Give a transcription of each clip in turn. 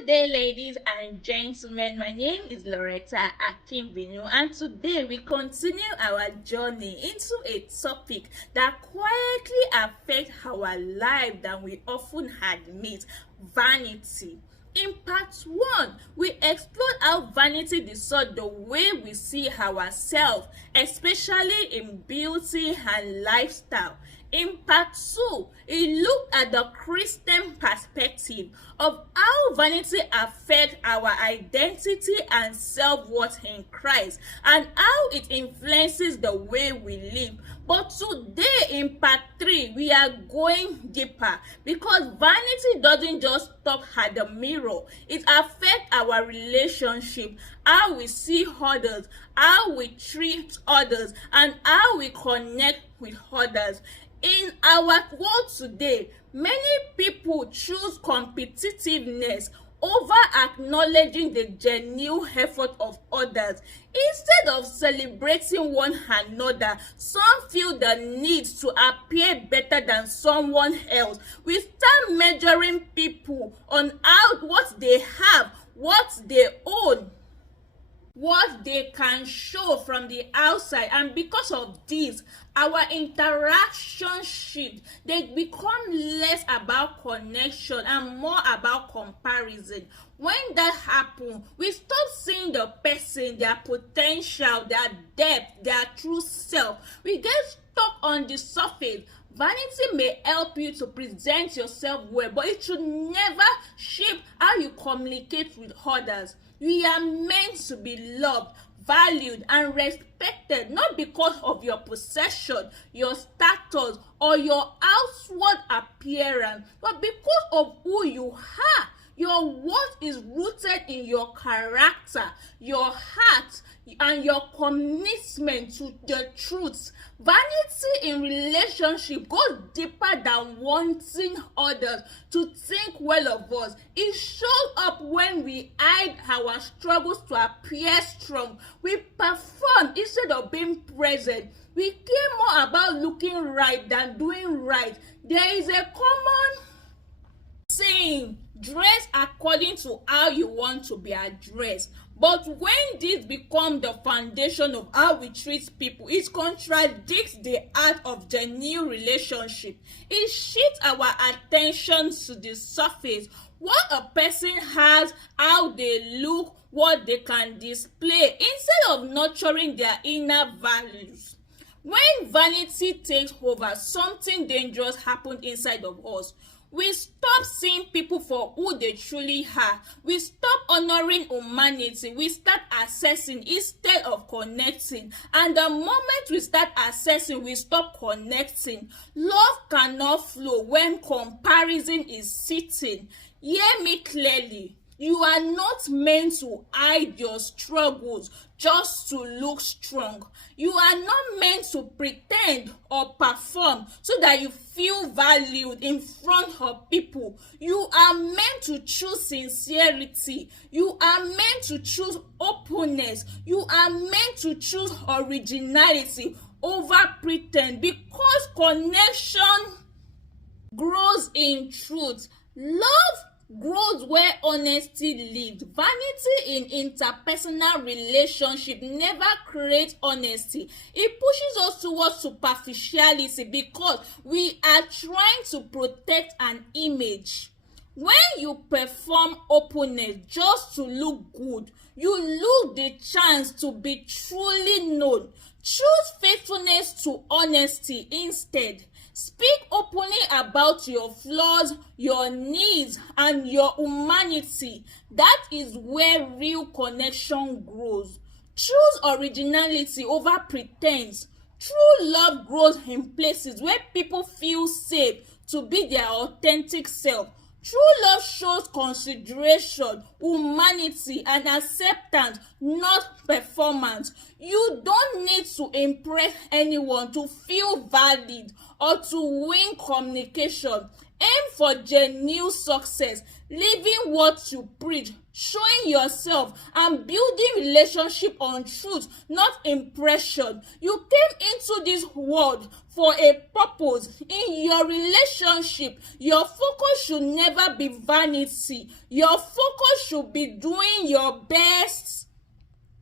Good day, ladies and gentlemen. My name is Lauretta and today we continue our journey into a topic that quietly affects our life than we often admit: vanity. In part 1, we explored how vanity distorts the way we see ourselves, especially in beauty and lifestyle. In part 2, we looked at the Christian perspective of how vanity affects our identity and self-worth in Christ and how it influences the way we live. But today in part 3, we are going deeper because vanity doesn't just stop at the mirror. It affects our relationship, how we see others, how we treat others, and how we connect with others. In our world today, many people choose competitiveness over acknowledging the genuine effort of others. Instead of celebrating one another, some feel the need to appear better than someone else. We start measuring people on what they have, what they own, what they can show from the outside, and because of this our interaction shift. They become less about connection and more about comparison. When that happens, we stop seeing the person, their potential, their depth, their true self. We get stuck on the surface. Vanity may help you to present yourself well, but it should never shape how you communicate with others. We are meant to be loved, valued, and respected, not because of your possession, your status, or your outward appearance, but because of who you are. Your worth is rooted in your character, your heart, and your commitment to the truth. Vanity in relationship goes deeper than wanting others to think well of us. It shows up when we hide our struggles to appear strong. We perform instead of being present. We care more about looking right than doing right. There is a common saying: dress according to how you want to be addressed. But when this becomes the foundation of how we treat people, it contradicts the art of genuine relationship. It shifts our attention to the surface, what a person has, how they look, what they can display, instead of nurturing their inner values. When vanity takes over, something dangerous happens inside of us. We stop seeing people for who they truly are. We stop honoring humanity. We start assessing instead of connecting. And the moment we start assessing, we stop connecting. Love cannot flow when comparison is sitting. Hear me clearly. You are not meant to hide your struggles just to look strong. You are not meant to pretend or perform so that you feel valued in front of people. You are meant to choose sincerity. You are meant to choose openness. You are meant to choose originality over pretend, because connection grows in truth. Love grows where honesty lives. Vanity in interpersonal relationship never creates honesty. It pushes us towards superficiality because we are trying to protect an image. When you perform openness just to look good, you lose the chance to be truly known. Choose faithfulness to honesty instead. Speak openly about your flaws, your needs, and your humanity. That is where real connection grows. Choose originality over pretense. True love grows in places where people feel safe to be their authentic self. True love shows consideration, humanity, and acceptance, not performance. You don't need to impress anyone to feel valid or to win communication. Aim for genuine success, living what you preach, showing yourself and building relationship on truth, not impression. You came into this world for a purpose. In your relationship, your focus should never be vanity. Your focus should be doing your best,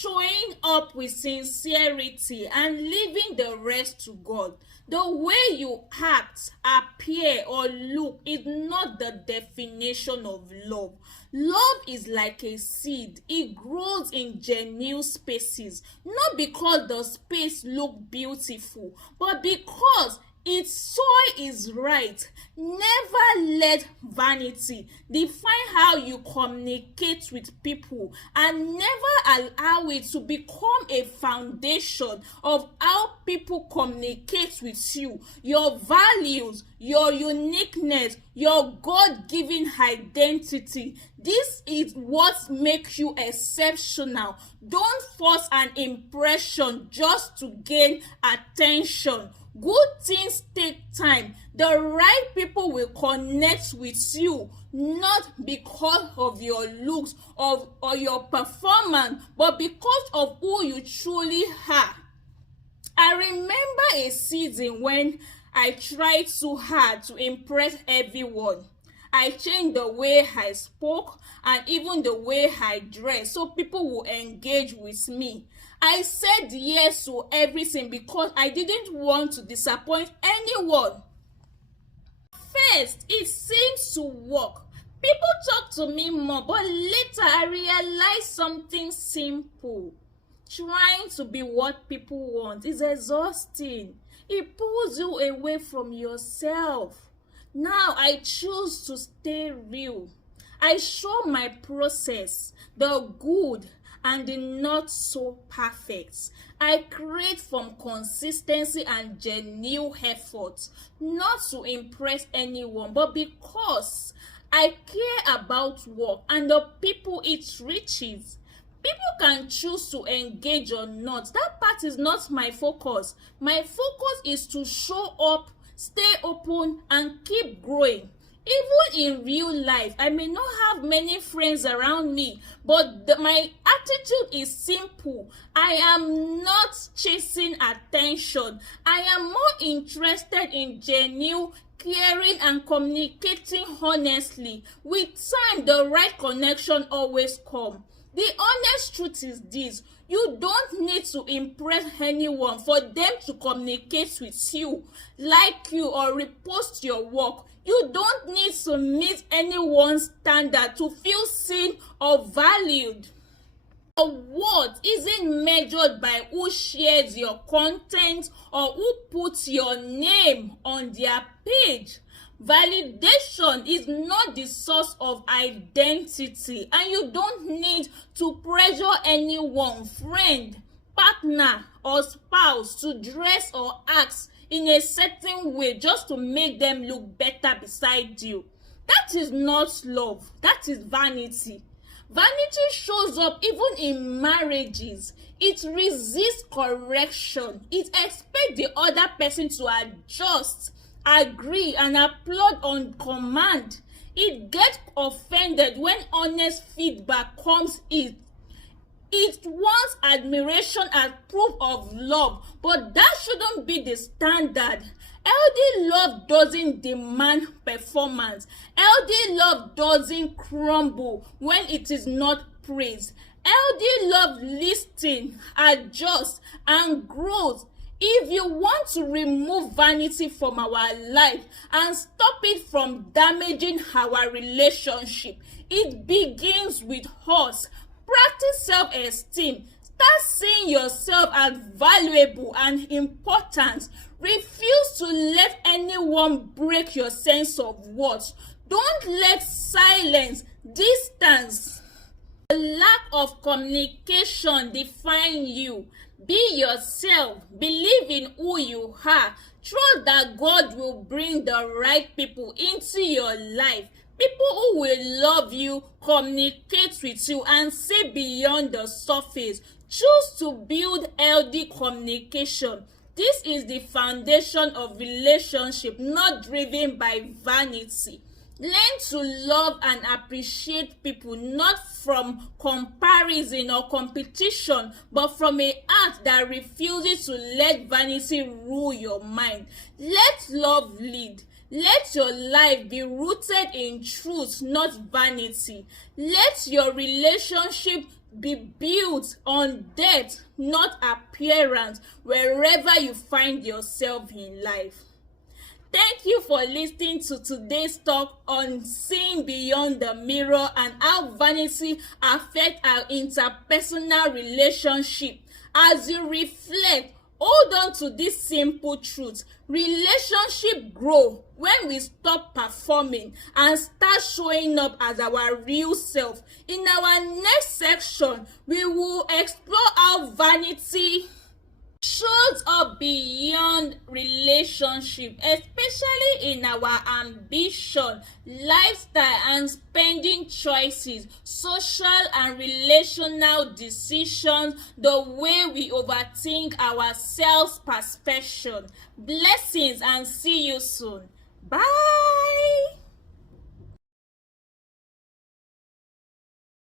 showing up with sincerity and leaving the rest to God. The way you act, appear, or look is not the definition of love. Love is like a seed. It grows in genuine spaces, not because the space looks beautiful, but because its soil is right. Never let vanity define how you communicate with people, and never allow it to become a foundation of how people communicate with you. Your values, your uniqueness, your God-given identity, this is what makes you exceptional. Don't force an impression just to gain attention. Good things take time. The right people will connect with you, not because of your looks or your performance, but because of who you truly are. I remember a season when I tried so hard to impress everyone. I changed the way I spoke and even the way I dressed so people would engage with me. I said yes to everything because I didn't want to disappoint anyone. First, it seems to work. People talk to me more, but later I realized something simple. Trying to be what people want is exhausting. It pulls you away from yourself. Now I choose to stay real. I show my process, the good and the not so perfect. I create from consistency and genuine effort, not to impress anyone, but because I care about work and the people it reaches. People can choose to engage or not. That part is not my focus. My focus is to show up, stay open, and keep growing. Even in real life, I may not have many friends around me, but my attitude is simple. I am not chasing attention. I am more interested in genuine caring and communicating honestly. With time, the right connection always comes. The honest truth is this: you don't need to impress anyone for them to communicate with you, like you, or repost your work. You don't need to meet anyone's standard to feel seen or valued. Your worth isn't measured by who shares your content or who puts your name on their page. Validation is not the source of identity, and you don't need to pressure anyone, friend, partner, or spouse to dress or act in a certain way just to make them look better beside you. That is not love. That is vanity. Vanity shows up even in marriages. It resists correction. It expects the other person to adjust, agree, and applaud on command. It gets offended when honest feedback comes in. It wants admiration as proof of love, but that shouldn't be the standard. Healthy love doesn't demand performance. Healthy love doesn't crumble when it is not praised. Healthy love listens, adjusts, and grows. If you want to remove vanity from our life and stop it from damaging our relationship, it begins with us. Practice self-esteem. Start seeing yourself as valuable and important. Refuse to let anyone break your sense of worth. Don't let silence, distance, the lack of communication define you. Be yourself. Believe in who you are. Trust that God will bring the right people into your life. People who will love you, communicate with you, and see beyond the surface. Choose to build healthy communication. This is the foundation of relationship, not driven by vanity. Learn to love and appreciate people not from comparison or competition, but from a heart that refuses to let vanity rule your mind. Let love lead. Let your life be rooted in truth, not vanity. Let your relationship be built on depth, not appearance, wherever you find yourself in life. Thank you for listening to today's talk on seeing beyond the mirror and how vanity affects our interpersonal relationship. As you reflect, hold on to this simple truth. Relationship grow when we stop performing and start showing up as our real self. In our next section, we will explore how vanity shows up beyond relationship, especially in our ambition, lifestyle, and spending choices, social and relational decisions, the way we overthink our self-perception. Blessings and see you soon. Bye.